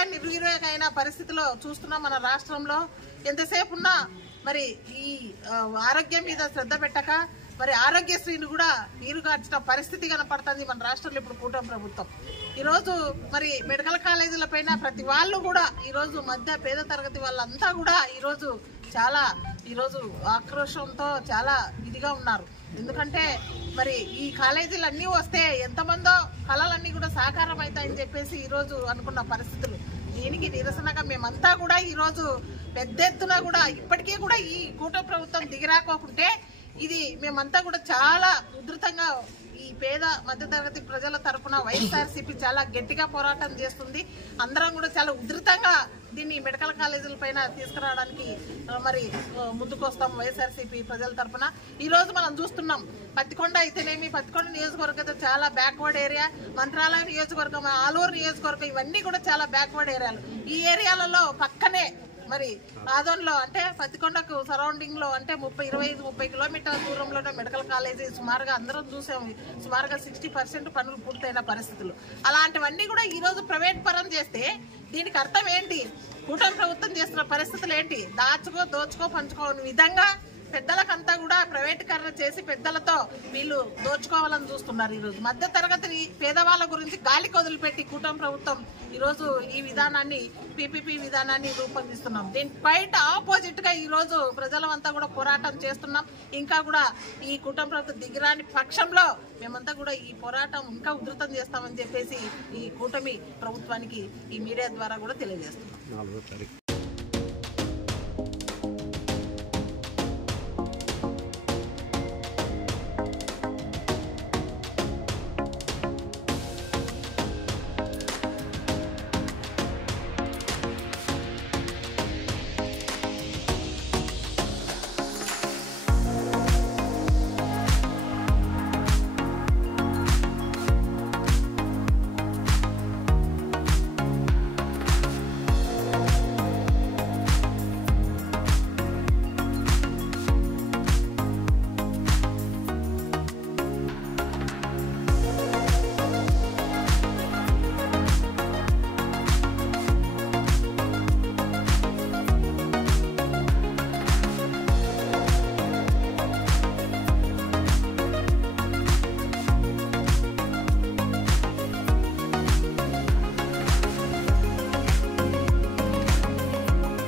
పూర్తిగా నిర్వీర్యమైన పరిస్థితిలో చూస్తున్నాం మన రాష్ట్రంలో. ఎంతసేపు ఉన్నా మరి ఈ ఆరోగ్యం మీద శ్రద్ధ పెట్టక మరి ఆరోగ్యశ్రీని కూడా నీరుగార్చిన పరిస్థితి కనపడుతుంది మన రాష్ట్రంలో ఇప్పుడు కూటమి ప్రభుత్వం. ఈరోజు మరి మెడికల్ కాలేజీల పైన ప్రతి వాళ్ళు కూడా ఈరోజు మధ్య పేద తరగతి వాళ్ళంతా కూడా ఈరోజు ఆక్రోషంతో చాలా ఇదిగా ఉన్నారు. ఎందుకంటే మరి ఈ కాలేజీలు అన్నీ వస్తే ఎంతమందో కళలన్నీ కూడా సాకారం అవుతాయని చెప్పేసి ఈరోజు అనుకున్న పరిస్థితులు. దీనికి నిరసనగా మేమంతా కూడా ఈరోజు పెద్ద ఎత్తున కూడా ఇప్పటికీ కూడా ఈ కూటమి ప్రభుత్వం దిగిరాకోకుంటే ఇది మేమంతా కూడా చాలా ఉధృతంగా ఈ పేద మధ్యతరగతి ప్రజల తరఫున వైఎస్ఆర్సీపీ చాలా గట్టిగా పోరాటం చేస్తుంది. అందరం కూడా చాలా ఉధృతంగా దీన్ని మెడికల్ కాలేజీల పైన తీసుకురావడానికి మరి ముందుకు వస్తాం వైఎస్ఆర్సీపీ ప్రజల తరఫున. ఈ రోజు మనం చూస్తున్నాం పత్తికొండ అయితేనేమి, పత్తికొండ నియోజకవర్గం అయితే చాలా బ్యాక్వర్డ్ ఏరియా, మంత్రాలయం నియోజకవర్గం, ఆలూరు నియోజకవర్గం ఇవన్నీ కూడా చాలా బ్యాక్వర్డ్ ఏరియాలు. ఈ ఏరియాలలో పక్కనే మరి ఆదోన్లో అంటే పత్తికొండకు సరౌండింగ్ లో అంటే 25-30 కిలోమీటర్ల దూరంలోనే మెడికల్ కాలేజీ సుమారుగా అందరం చూసాము. సుమారుగా 60% పనులు పూర్తయిన పరిస్థితులు. అలాంటివన్నీ కూడా ఈ రోజు ప్రైవేట్ పరం చేస్తే దీనికి అర్థం ఏంటి? కూటమి ప్రభుత్వం చేస్తున్న పరిస్థితులు ఏంటి? దోచుకో పంచుకోని విధంగా పెద్దలకంతా కూడా ప్రైవేటీకరణ చేసి పెద్దలతో వీళ్ళు దోచుకోవాలని చూస్తున్నారు. ఈరోజు మధ్య తరగతి పేదవాళ్ళ గురించి గాలికి వదిలిపెట్టి కూటమి ప్రభుత్వం ఈరోజు ఈ విధానాన్ని పీపీపీ విధానాన్ని రూపొందిస్తున్నాం. దీనికి క్వైట్ ఆపోజిట్ గా ఈరోజు ప్రజలమంతా కూడా పోరాటం చేస్తున్నాం. ఇంకా కూడా ఈ కూటమి ప్రభుత్వం దిగిరాని పక్షంలో మేమంతా కూడా ఈ పోరాటం ఇంకా ఉధృతం చేస్తామని చెప్పేసి ఈ కూటమి ప్రభుత్వానికి ఈ మీడియా ద్వారా కూడా తెలియజేస్తున్నాం.